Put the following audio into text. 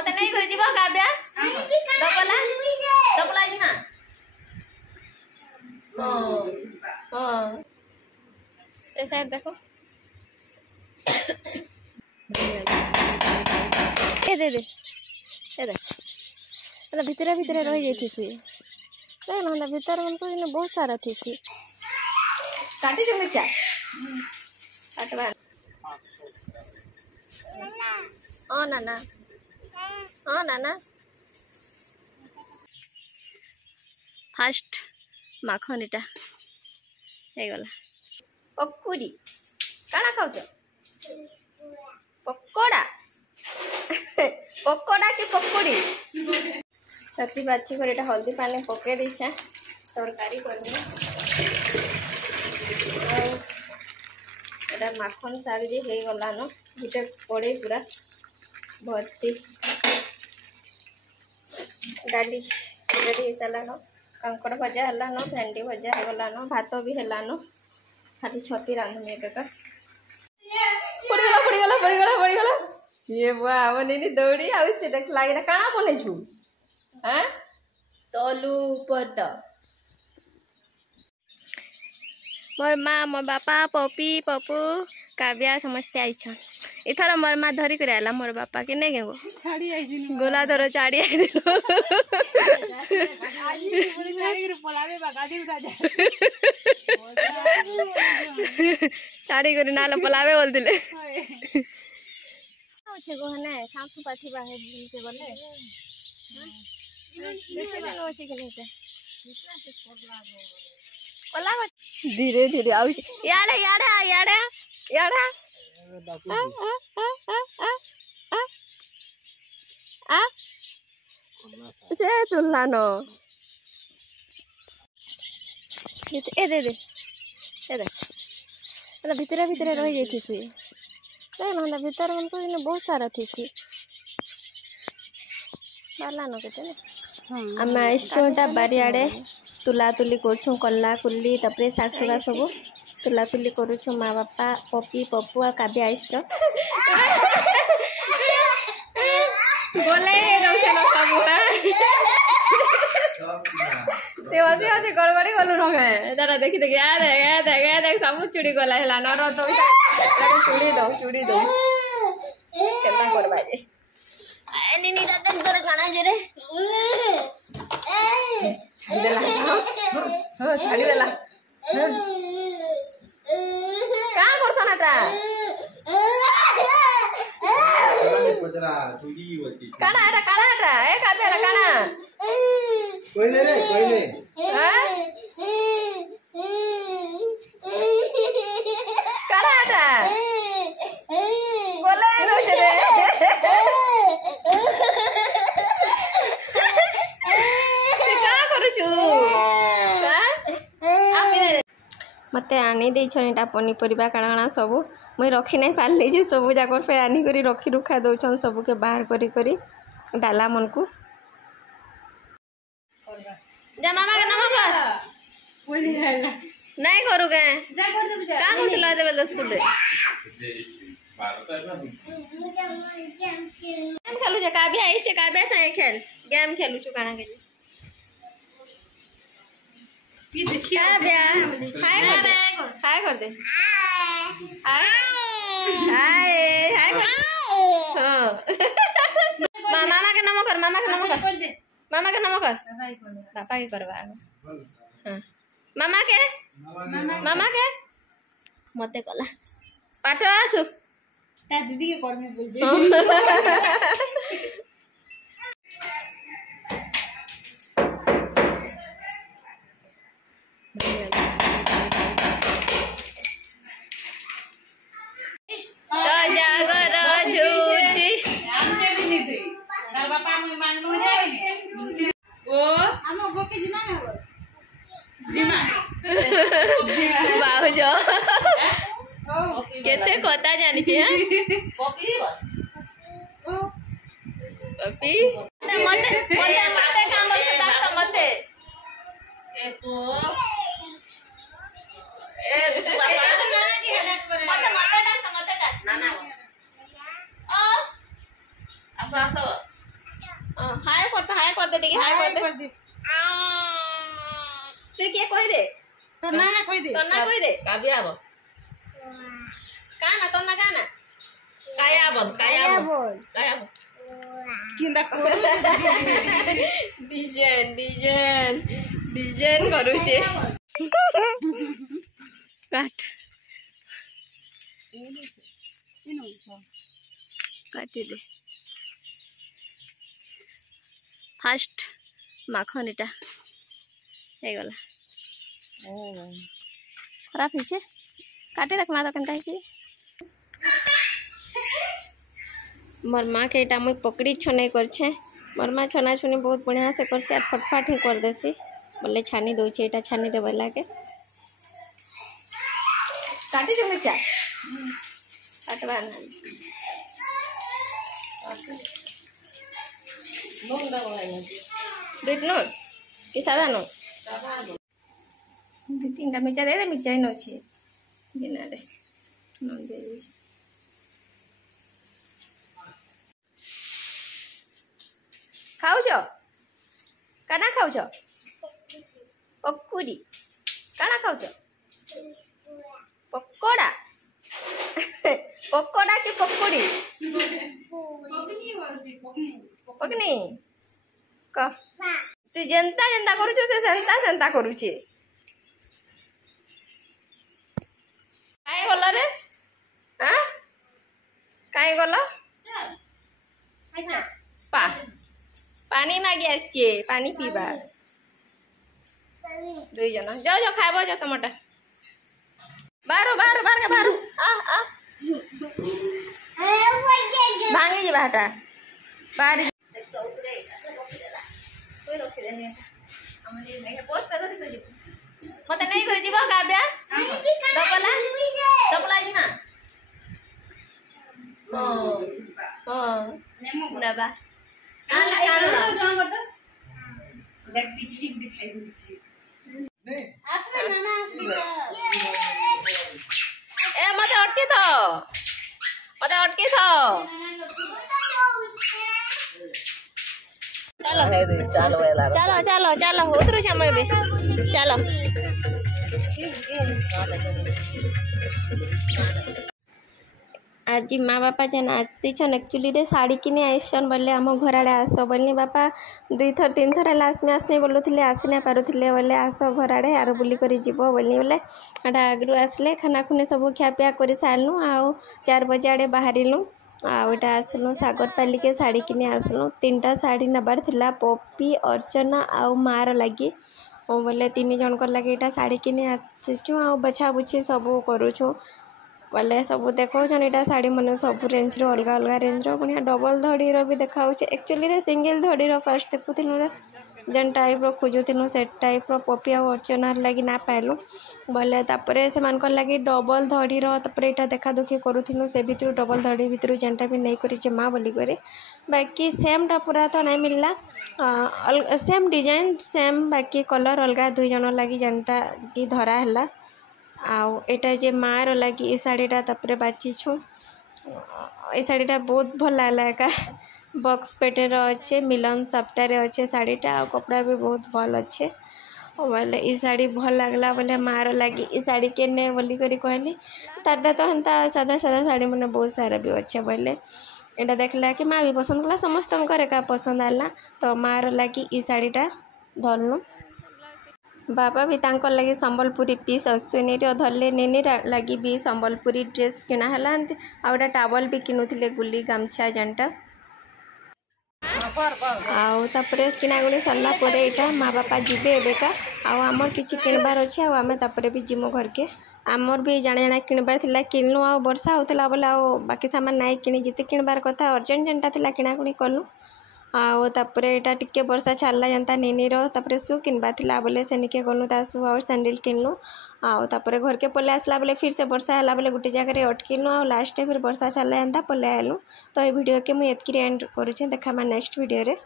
मते नहीं करे जीवा काव्या दपला दपला जी ना हां से साइड देखो ए दे मतलब भितरे भितरे रह जाती सी ना भीतर मन को बहुत सारा थी सी काटी जो मिर्चा काटवा हाँ नाना फास्ट माखन इटा हे गला पकुड़ी काना खाऊ पकोड़ा पकोड़ा की पकुड़ी छती बाछी कर एटा हल्दी पानी पके दीछे तरकारी करनी एटा माखन साग जे हे गला न भीतर पड़े पूरा भर्ती डाली रेडी हो सारा न कांकड़ भजा है न भेंडी भजा हो गला न भात भी है न खाली छती रांधमी एका पड़गला ये बुआ नहीं दौड़ी आउछ देखला इना काना बनै छु हैं तलू ऊपर त मोर माँ मोर बापा पपी पपू काव्या समस्ते आइछन इथर मोर माँ धरी कर आला मोर बापा के नहीं गेगो छाड़ी आई दिन गोला धरो छाड़ी आई दिन छाड़ी कर नाला पलावे बोल दिले अच्छे गो ने सांप पाठी बाहे के बोले धीरे धीरे याडे तुलना नो ए दे मतलब भितरे भितरे रह जाती सी ना भीतर मन को बहुत सारा थी सी बाला न केते आम आईटा बारियाड़े तुला तुली करछू कल्ला कुल्ली तपरे साग सुगा सब तुला तुली करूछु माँ बापा पपी पप्पू और काव्या आईस बोले सब ते हसी गड़गड़ी गलु रंगे दादा देखी देखी देख सब चुड़ी गला है नर तो चुड़ी दो केतना करबा जे निनी दादा तोर गाना जे रे छाड़ी देला हां छाड़ी देला का करसनाटा काना ए काबेला काना कोइले हां काना बोले रे मत आनी देटा पनीपरिया काଣା काଣା सब मुई रखी नहीं पार्ली जे सब जाक फेर आनी करी रखी रुखा दौन सब के बाहर करी डाला मन को जा मामा के नमस्कार नहीं करू के का करतला देबे स्कूल रे गेम खेलु जे काव्या आई से काव्या से खेल गेम खेलु छु काना के ये देखिए काव्या हाय कर दे हाय कर हां मामा के नम कर पापा के करवा हां मामा के मते कला पाठ आसु ता दीदी के कर में बोल जे तो जागर झूठी बापा मुई मांगनु जाई ओ हम गोपी जिमा ना हो बाहुजो केते कथा जानि छे हां पपी मते काम बोलते दाता मते ए पो ए मते डाक ना ना ओ आसो हाय कर दे हाय कर दे तू के कह दे तो ना कह दे काव्या आबो काना तो ना काना काया बोल किंदा डिजाइन करूचे काट काटी दे फास्ट माखन इटा हे गला खराब हिसे काटी रख मा तो केनता हिसे मोर माँ के इटा मुई पकड़ी छनै करछे मोर माँ छना छुनी बहुत बढ़िया से करसे और फटफट ही कर देसी बोले छानी दउछे इटा छानी दे बोला के काटी जो मिर्चा काटवा ना नून दबो बीट नून कि सादा नून दो तीन मिर्चा दे मिर्चा ही नछे बिना रे नून दे दे खाऊ छो काना खाऊ छो पकुड़ी काना खाऊ छो पकोड़ा पकोड़ा की पकुड़ी पकनी क तू जनता जनता करू छो से संता संता करू छे काहे गला रे हां काहे गला पा पानी मागी आछे पानी पीबा दुई जन जाओ जाओ खाबो जा टमाटर बाहर आ भांगी जे बाटा बाहर मत नहीं करे जीव काव्या दपला जी हां नबा ए मत अटकी थो चलो उतरू छे मैं भी चलो आज माँ बापा जेन आसीछन एक्चुअली रे साड़ी किने आइसन बोले आम घर आड़े आस बोलनी बापा 2 थर 3 थर है आसमी बोलुले आसी ना पारुले बोले आस घर आड़े आर बुलिक जीव बोलनी बोले एटा आगु आसले खाना खुने सब खियापिया कर सारूँ आउ 4 बजे आड़े बाहरिलु आउटा आसलु सागरपाली के साड़ी किने आसलु 3टा साड़ी नबार थिला पपी अर्चना आउ मार लगी बोले 3 जनकर लगे इटा साड़ी किने आसीचु आ बछा बुछी सब करूछु बोले सब देखो यहाँ साड़ी मन सब रेंज रो अलग अलग रेंज रो बढ़िया डबल धड़ी रो भी देखा एक्चुअली रे सिंगल धड़ी रो फास्ट देखुलु जेन टाइप रो खोजुलु से टाइप रो पपी आ अर्चना लगी ना पाइलु बोले तापरे से मान लगी डबल धड़ी रो तापरे इटा देखा दुखी करूथिलु से भितर डबल धड़ी भितर जेनटा भी नहीं करी माँ बोली करे बाकी सेम टा पूरा तो नहीं मिलला सेम डिजाइन सेम बाकी कलर अलग 2 जन लगी जेनटा की धरा है आउ एटा जे मार लगी ए साड़ीटा तापरे बाछीछु ए साड़ीटा बहुत भल लागला का बॉक्स पेटर अच्छे मिलन सप्ताह अच्छे साड़ीटा आ कपड़ा भी बहुत भल अच्छे बोले ई साड़ी भल लगला बोले मार लगी ई साड़ी के ने बोली करी कहली ताटा तो हेन्ता सादा सादा साड़ी मैंने बहुत सारा भी अच्छे बोले एटा देखला कि माँ भी पसंद कला समस्त का पसंद आला तो मार लगी ई साड़ीटा धरनु बाबा भी तांको लगी संबलपुरी पीस अश्विनी धरले नेनी लगी भी संबलपुरी ड्रेस किना हला आउटा टावल भी किनुथिले गुली गामछा जनटा आउ तापरे किनागुनी सरला परे एटा माँ बापा जीवे एबेका आउ आमर किछि किनबार अछि आउ आमे तापरे भी जिमो घर के आमर भी जाने जाना किनबार थिला किनलु आ वर्षा होतला बोले आ बाकी सामान नाइ किनी जिते किनबार कथा अर्जेंट जेनटा थिला किनागुनी कलु आउ तापरे एटा टिके वर्षा छाड़ला जनता नेनी रो तापरे शू किनबा थिला बोले सेनिके गनु ता शू और सैंडल किनलु आउ तापरे घर के पले आसला बोले फिर से वर्षा हला बोले गुटे जगह रे अटकिलु आ लास्ट फिर वर्षा छाड़ला जनता पले आलु तो ए वीडियो के मु एतकी एंड करूछे देखा नेक्स्ट वीडियो रे।